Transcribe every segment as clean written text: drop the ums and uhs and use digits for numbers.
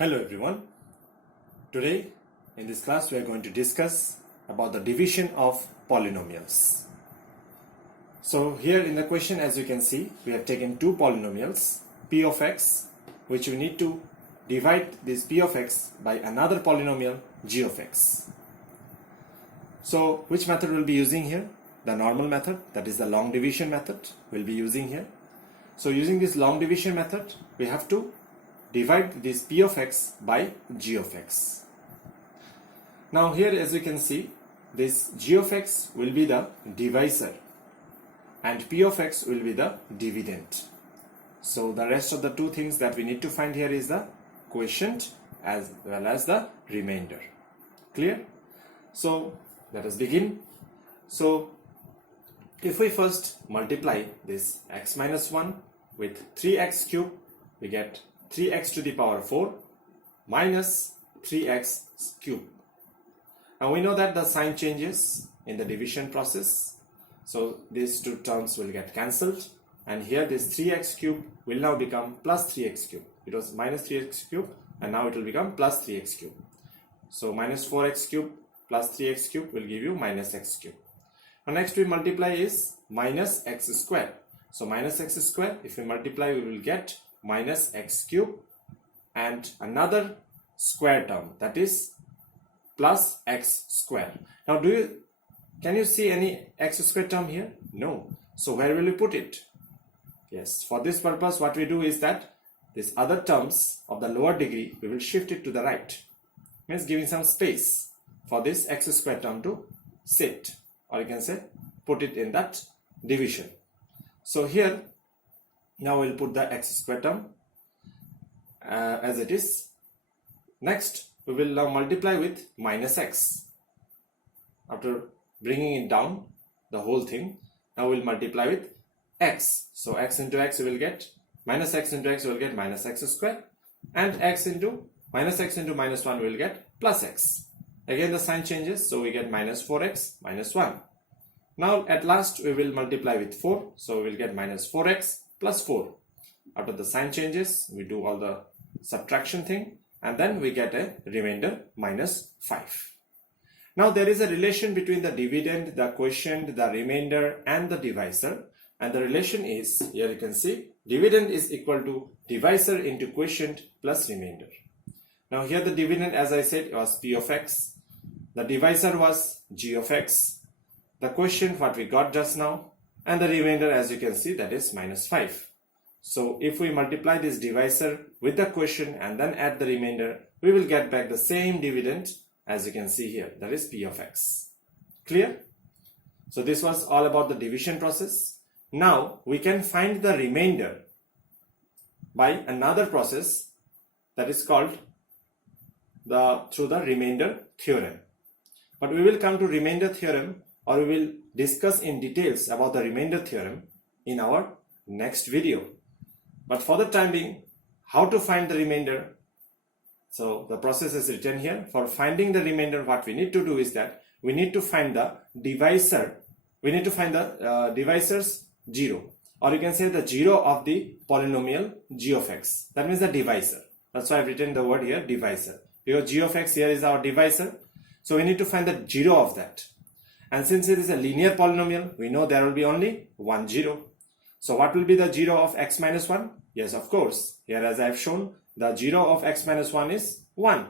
Hello everyone. Today in this class we are going to discuss about the division of polynomials. So here in the question, as you can see, we have taken two polynomials p of x, which we need to divide this p of x by another polynomial g of x. So which method we'll be using here? The normal method, that is the long division method we'll be using here. So using this long division method, we have to divide this p of x by g of x. Now here, as you can see, this g of x will be the divisor and p of x will be the dividend. So the rest of the two things that we need to find here is the quotient as well as the remainder. Clear? So let us begin. So if we first multiply this x minus 1 with 3x cube, we get 3x to the power 4 minus 3x cube. Now we know that the sign changes in the division process. So these two terms will get cancelled, and here this 3x cube will now become plus 3x cube. It was minus 3x cube and now it will become plus 3x cube. So minus 4x cube plus 3x cube will give you minus x cube. Now next we multiply is minus x square. So minus x square, if we multiply, we will get minus x cube and another square term, that is plus x square. Now can you see any x square term here? No. So where will we put it? Yes, for this purpose what we do is that these other terms of the lower degree, we will shift it to the right, means giving some space for this x square term to sit, or you can say put it in that division. So here now we'll put the x square term as it is. Next we will now multiply with minus x. After bringing it down, the whole thing, now we'll multiply with x. So x into x we will get minus x into x we will get minus x square, and x into minus 1 we will get plus x. Again the sign changes, so we get minus 4x minus 1. Now at last we will multiply with 4, so we will get minus 4x plus 4. After the sign changes, we do all the subtraction thing, and then we get a remainder minus 5. Now there is a relation between the dividend, the quotient, the remainder and the divisor, and the relation is, here you can see, dividend is equal to divisor into quotient plus remainder. Now here the dividend, as I said, was p of x, the divisor was g of x, the quotient what we got just now, and the remainder, as you can see, that is minus 5. So if we multiply this divisor with the quotient and then add the remainder, we will get back the same dividend as you can see here, that is p of x. Clear? So this was all about the division process. Now we can find the remainder by another process that is called through the remainder theorem. But we will come to remainder theorem, or we will discuss in details about the remainder theorem in our next video. But for the time being, how to find the remainder? So the process is written here. For finding the remainder, what we need to do is that we need to find the divisor. We need to find the divisor's 0, or you can say the 0 of the polynomial g of x. That means the divisor. That's why I've written the word here, divisor. Because g of x here is our divisor. So we need to find the 0 of that. And since it is a linear polynomial, we know there will be only one 0. So what will be the 0 of x minus 1? Yes, of course. Here as I have shown, the 0 of x minus 1 is 1.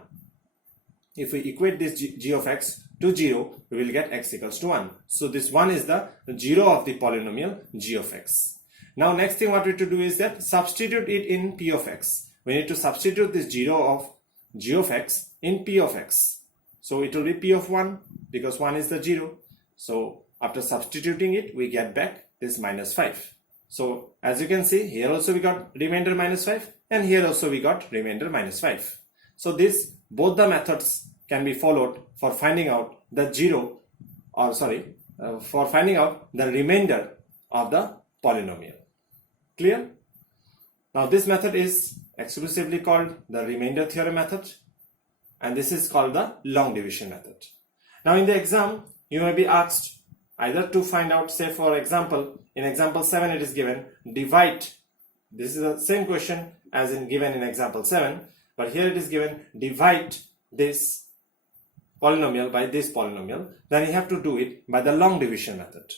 If we equate this g of x to 0, we will get x equals to 1. So this 1 is the 0 of the polynomial g of x. Now next thing what we need to do is that substitute it in p of x. We need to substitute this 0 of g of x in p of x. So it will be p of 1 because 1 is the 0. So after substituting it, we get back this minus 5. So as you can see, here also we got remainder minus 5, and here also we got remainder minus 5. So both the methods can be followed for finding out the for finding out the remainder of the polynomial. Clear? Now this method is exclusively called the remainder theorem method, and this is called the long division method. Now in the exam, you may be asked either to find out, say for example, in example 7 it is given, divide, this is the same question as in given in example 7, but here it is given divide this polynomial by this polynomial, then you have to do it by the long division method.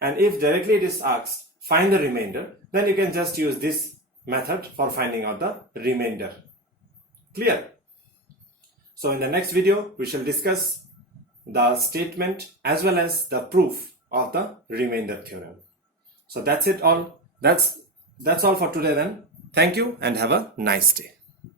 And if directly it is asked find the remainder, then you can just use this method for finding out the remainder. Clear? So in the next video we shall discuss the statement as well as the proof of the remainder theorem. So that's it all. That's all for today then. Thank you and have a nice day.